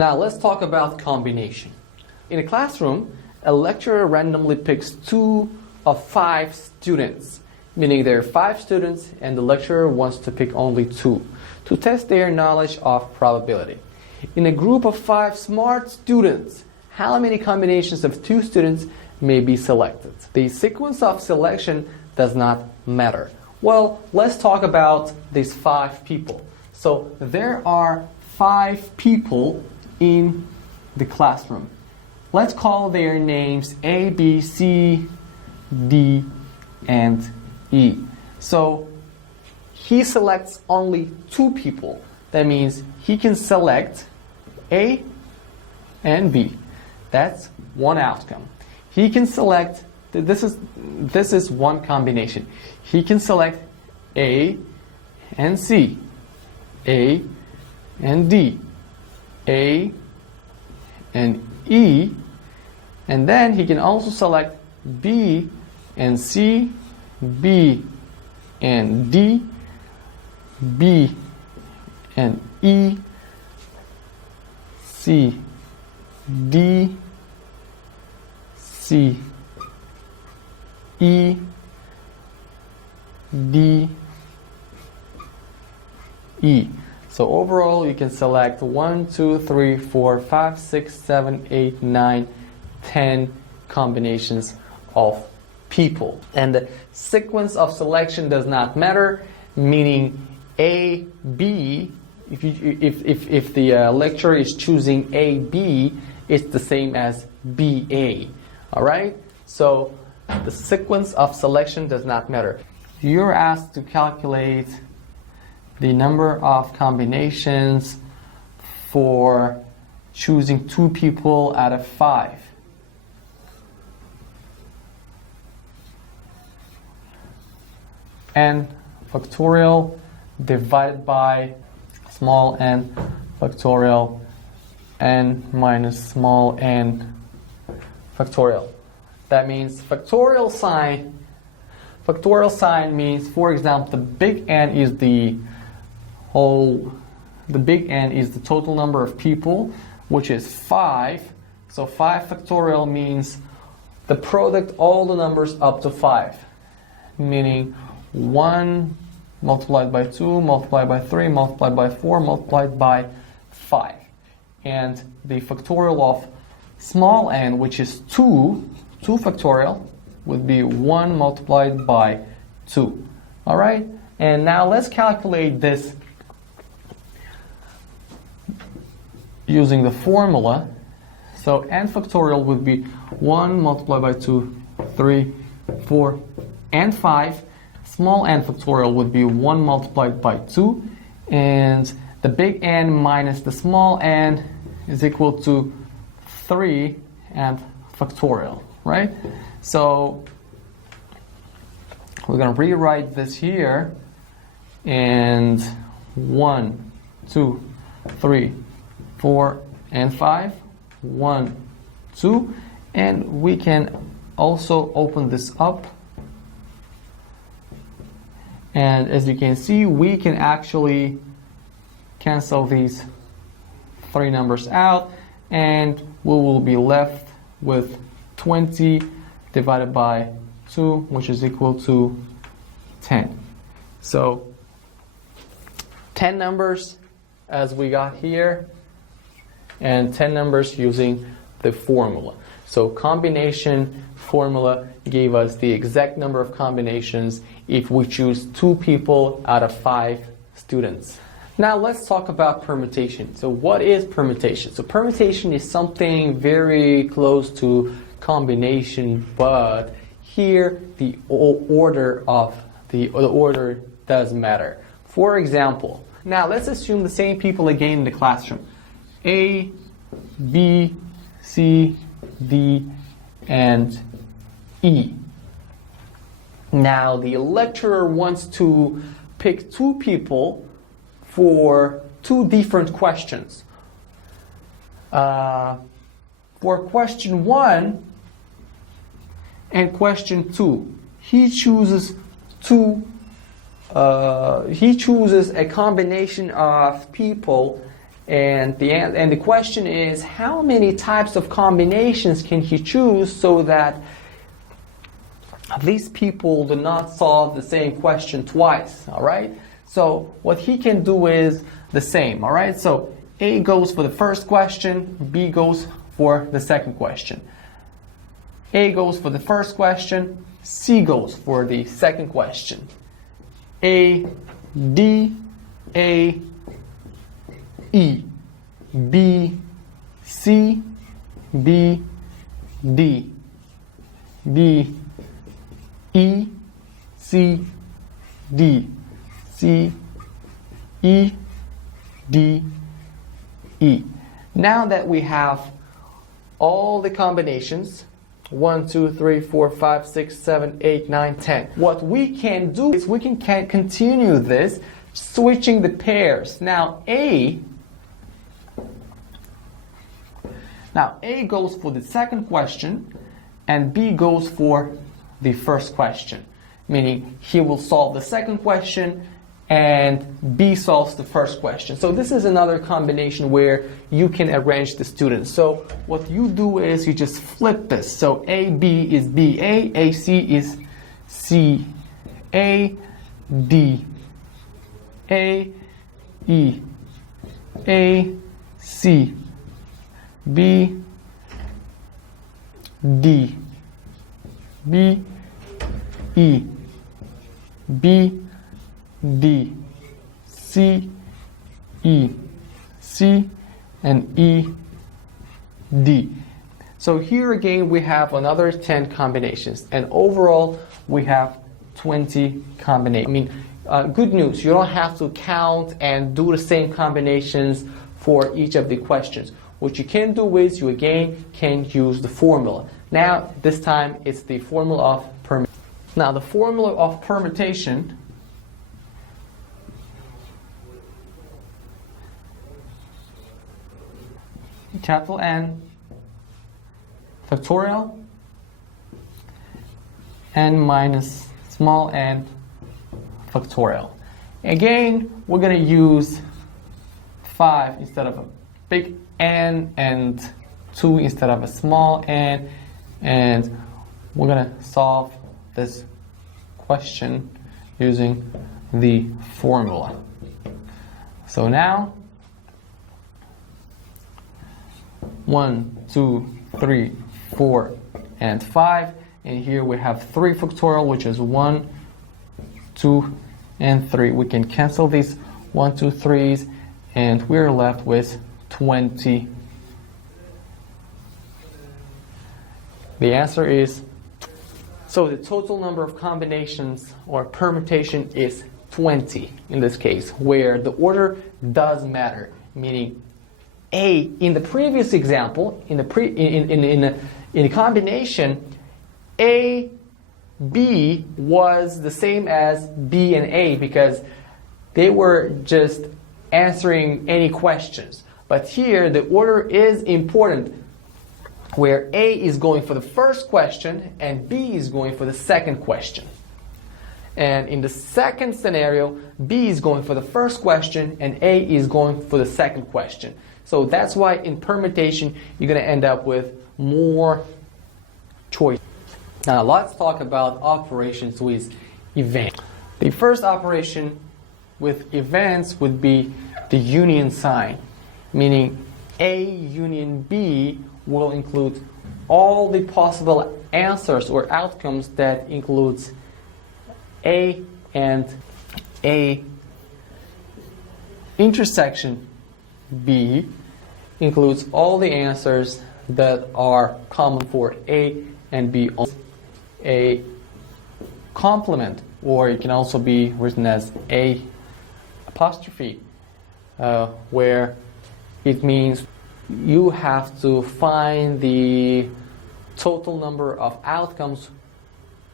Now let's talk about combination. In a classroom, a lecturer randomly picks 2 of 5 students, meaning there are 5 students and the lecturer wants to pick only 2 to test their knowledge of probability. In a group of 5 smart students, how many combinations of 2 students may be selected? The sequence of selection does not matter. Well, let's talk about these 5 people. So there are 5 people in the classroom. Let's call their names A, B, C, D, and E. So he selects only 2 people. That means he can select A and B. That's one outcome. He can select, this is one combination. He can select A and C, A and D, A and E, and then he can also select B and C, B and D, B and E, C, D, C, E, D, E. So overall you can select 1, 2, 3, 4, 5, 6, 7, 8, 9, 10 combinations of people. And the sequence of selection does not matter, meaning A, B, if the lecturer is choosing A, B, it's the same as B, A. Alright? So the sequence of selection does not matter. You're asked to calculate the number of combinations for choosing 2 people out of 5. N factorial divided by small n factorial n minus small n factorial. That means factorial sign means, for example, the big N is the big N is the total number of people, which is 5. So 5 factorial means the product all the numbers up to 5, meaning 1 multiplied by 2 multiplied by 3 multiplied by 4 multiplied by 5. And the factorial of small n, which is 2 factorial, would be 1 multiplied by 2. Alright? And now let's calculate this using the formula. So n factorial would be 1 multiplied by 2, 3, 4, and 5. Small n factorial would be 1 multiplied by 2. And the big N minus the small n is equal to 3 and factorial, right? So we're going to rewrite this here. And 1, 2, 3, 4, and 5. 1, 2. And we can also open this up. And as you can see, we can actually cancel these 3 numbers out, and we will be left with 20 divided by 2, which is equal to 10. So 10 numbers as we got here, and 10 numbers using the formula. So combination formula gave us the exact number of combinations if we choose 2 people out of 5 students. Now let's talk about permutation. So what is permutation? So permutation is something very close to combination, but here the order does matter. For example, now let's assume the same people again in the classroom. A, B, C, D, and E. Now the lecturer wants to pick 2 people for 2 different questions. For question 1 and question 2, he chooses a combination of people, And the question is, how many types of combinations can he choose so that these people do not solve the same question twice, all right? So what he can do is the same, all right? So A goes for the first question, B goes for the second question. A goes for the first question, C goes for the second question. A, D, A, E, B, C, B, D, B, E, C, D, C, E, D, E. Now that we have all the combinations, 1, 2, 3, 4, 5, 6, 7, 8, 9, 10. What we can do is we can continue this switching the pairs. Now A goes for the second question and B goes for the first question, meaning he will solve the second question and B solves the first question. So this is another combination where you can arrange the students. So what you do is you just flip this. So AB is BA, AC is CA, D, A, E, A, C, B, D, B, E, B, D, C, E, C, and E, D. So here again we have another 10 combinations, and overall we have 20 combinations. I mean, good news, you don't have to count and do the same combinations for each of the questions. What you can do is you again can use the formula. Now this time it's the formula of permutation. Now the formula of permutation capital N factorial n minus small n factorial. Again, we're going to use 5 instead of a big N and 2 instead of a small n, and we're going to solve this question using the formula. So now 1, 2, 3, 4, and 5. And here we have 3 factorial, which is 1, 2, and 3. We can cancel these 1, 2, 3s, and we're left with 20. The answer is, so the total number of combinations or permutation is 20 in this case, where the order does matter, meaning A, in the previous example, in the combination, A, B was the same as B and A because they were just answering any questions. But here, the order is important, where A is going for the first question and B is going for the second question. And in the second scenario, B is going for the first question and A is going for the second question. So that's why in permutation, you're going to end up with more choice. Now let's talk about operations with events. The first operation with events would be the union sign, meaning A union B will include all the possible answers or outcomes that includes A and A. Intersection B includes all the answers that are common for A and B. A complement, or it can also be written as A apostrophe, where it means you have to find the total number of outcomes,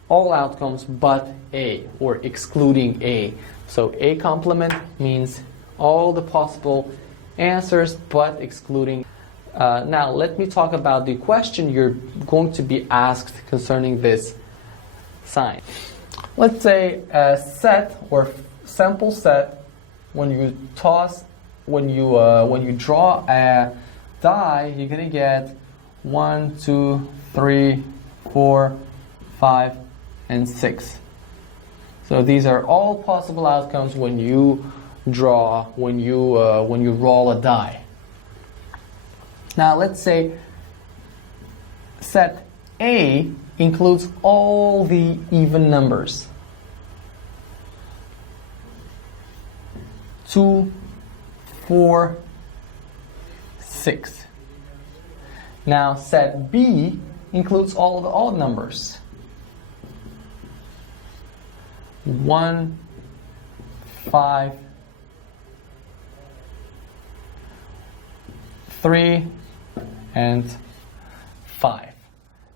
all outcomes but A, or excluding A. So A complement means all the possible answers but excluding. Now let me talk about the question you're going to be asked concerning this sign. Let's say a set or sample set, when you toss when you draw a die, you're gonna get 1, 2, 3, 4, 5, and 6. So these are all possible outcomes when you roll a die. Now let's say set A includes all the even numbers. 2, 4, 6. Now set B includes all the odd numbers. 1, 5, 3, and 5.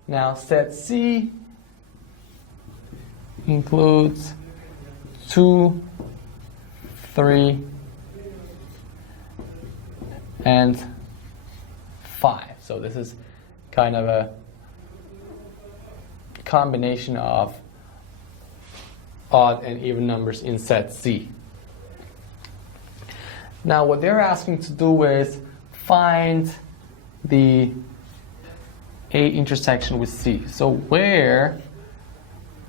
Now set C includes 2, 3, and 5. So this is kind of a combination of odd and even numbers in set C. Now what they're asking to do is find the A intersection with C. So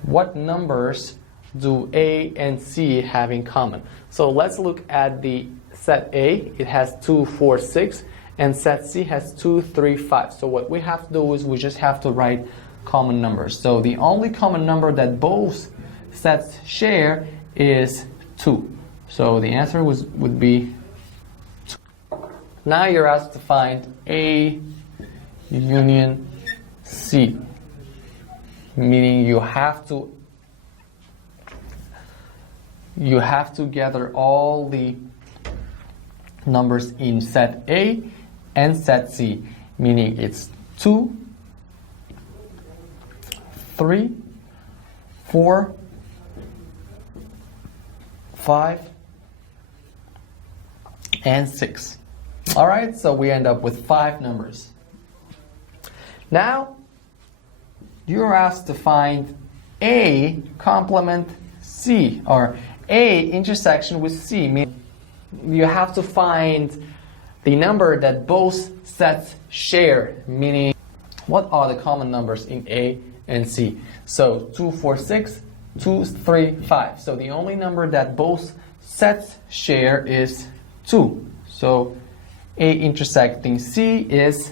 what numbers do A and C have in common? So let's look at the set A. It has 2, 4, 6, and set C has 2, 3, 5. So what we have to do is we just have to write common numbers. So the only common number that both sets share is 2. So the answer would be 2. Now you're asked to find A union C, meaning you have to gather all the numbers in set A and set C, meaning it's 2, 3, 4, 5, and 6. All right, so we end up with 5 numbers. Now, you're asked to find A complement C, or A intersection with C. Meaning you have to find the number that both sets share, meaning what are the common numbers in A and C? So 2, 4, 6, 2, 3, 5. So the only number that both sets share is 2. So A intersecting C is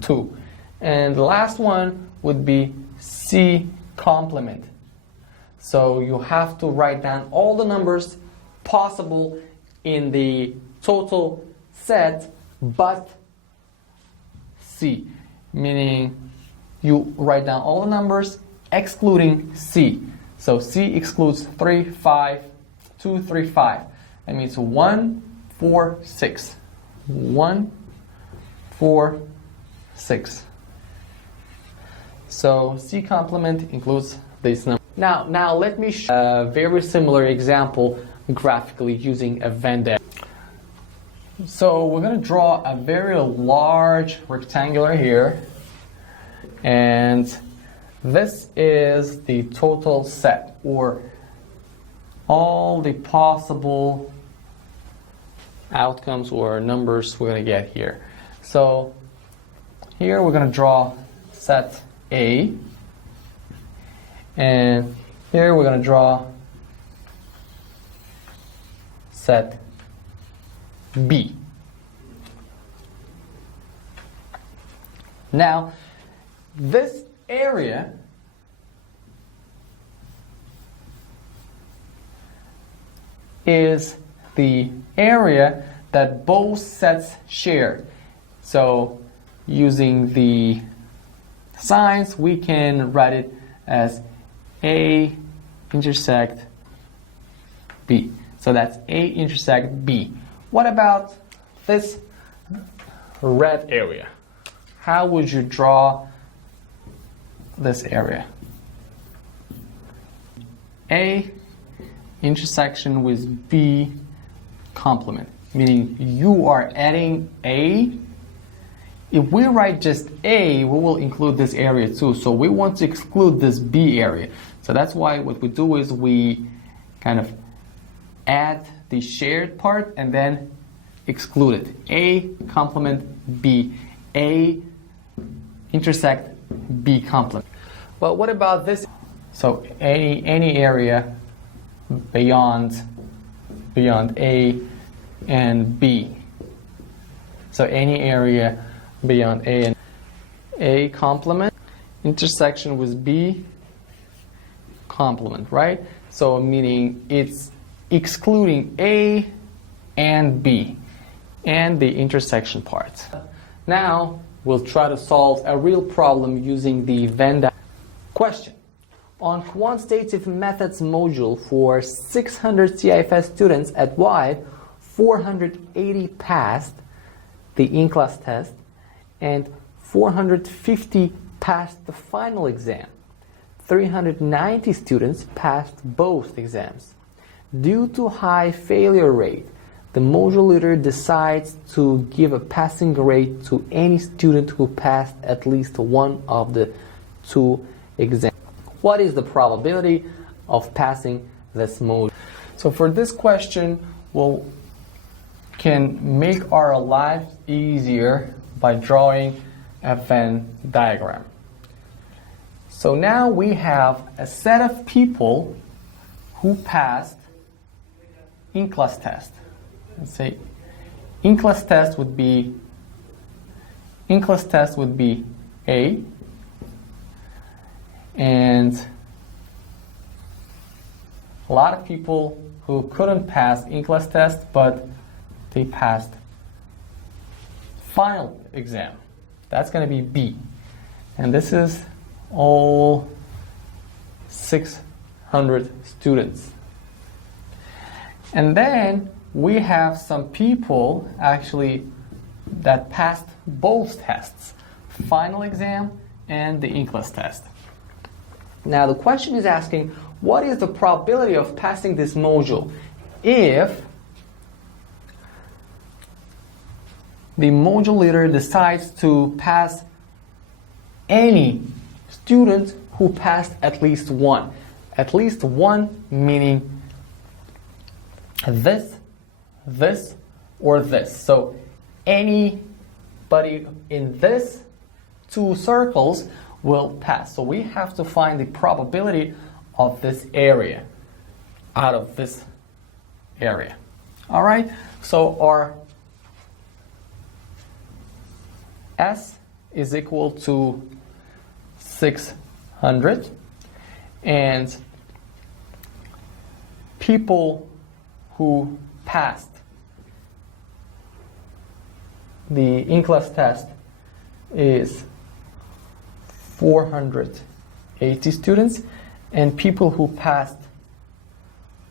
2. And the last one would be C complement. So you have to write down all the numbers possible in the total set but C, meaning you write down all the numbers excluding C. So C excludes 3, 5, 2, 3, 5. That means 1, 4, 6. 1, 4, 6. So C complement includes this number. Now let me show a very similar example graphically using a Venn diagram. So we're going to draw a very large rectangular here, and this is the total set, or all the possible outcomes or numbers we're going to get here. So here we're going to draw set A, and here we're going to draw set B. Now, this area is the area that both sets share. So, using the signs, we can write it as A intersect B. So that's A intersect B. What about this red area? How would you draw this area? A intersection with B complement, meaning you are adding A. If we write just A, we will include this area too. So we want to exclude this B area. So that's why what we do is we kind of add the shared part and then excluded. A complement B. A intersect B complement. Well, what about this? So any area beyond A and B. So any area beyond A and A complement intersection with B complement, right? So meaning it's excluding A and B and the intersection part. Now we'll try to solve a real problem using the Venn diagram. Question. On quantitative methods module for 600 CIFS students at WIDE, 480 passed the in-class test and 450 passed the final exam. 390 students passed both exams. Due to high failure rate, the module leader decides to give a passing grade to any student who passed at least one of the two exams. What is the probability of passing this module? So for this question, we can make our lives easier by drawing a Venn diagram. So now we have a set of people who passed in-class test. Let's say in-class test would be A, and a lot of people who couldn't pass in-class test, but they passed final exam. That's going to be B. And this is all 600 students. And then we have some people actually that passed both tests, final exam and the in-class test. Now the question is asking, what is the probability of passing this module if the module leader decides to pass any student who passed at least one? At least one meaning this, or this. So anybody in this two circles will pass. So we have to find the probability of this area out of this area. All right, so our S is equal to 600, and people who passed the in-class test is 480 students, and people who passed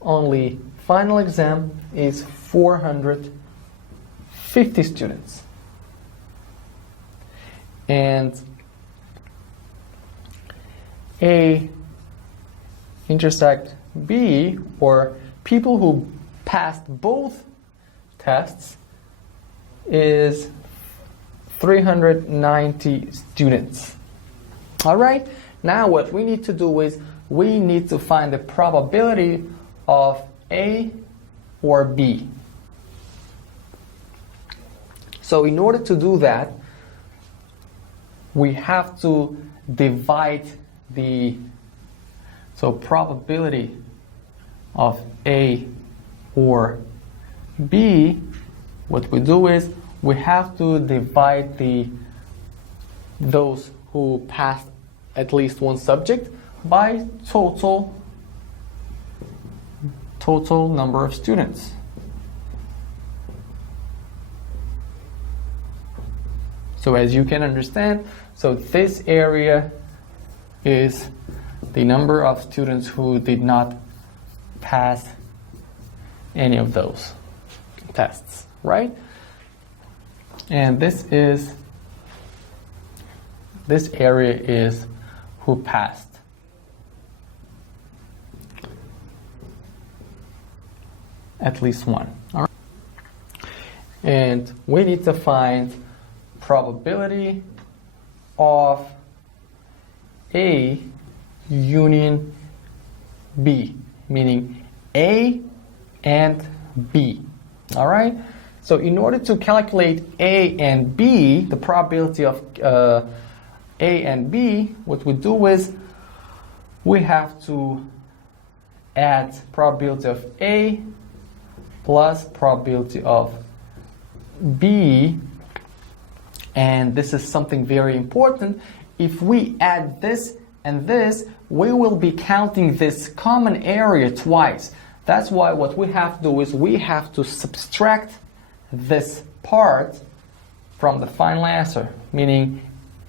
only final exam is 450 students. And A intersect B, or people who passed both tests, is 390 students. All right, now what we need to do is we need to find the probability of A or B. So in order to do that, we have to divide the probability of A or B. What we do is we have to divide those who passed at least one subject by total number of students. So as you can understand, so this area is the number of students who did not pass any of those tests, right? And this area is who passed. At least one. All right. And we need to find probability of A union B, meaning A and B. All right? So in order to calculate A and B, the probability of A and B, what we do is we have to add probability of A plus probability of B, and this is something very important. If we add this and this, we will be counting this common area twice. That's why what we have to do is we have to subtract this part from the final answer, meaning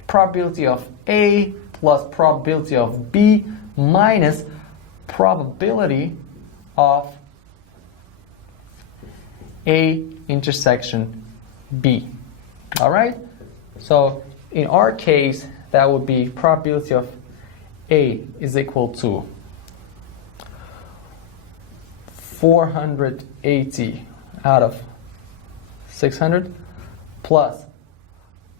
probability of A plus probability of B minus probability of A intersection B. All right? So in our case, that would be probability of A is equal to 480 out of 600 plus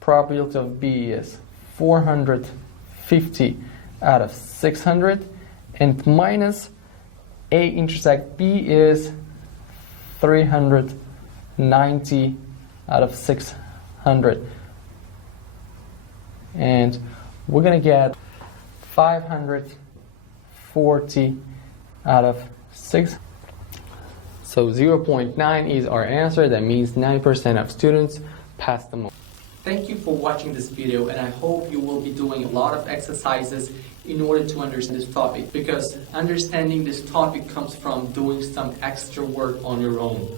probability of B is 450 out of 600 and minus A intersect B is 390 out of 600, and we're going to get 540 out of 6. So 0.9 is our answer. That means 9% of students pass the most. Thank you for watching this video, and I hope you will be doing a lot of exercises in order to understand this topic, because understanding this topic comes from doing some extra work on your own.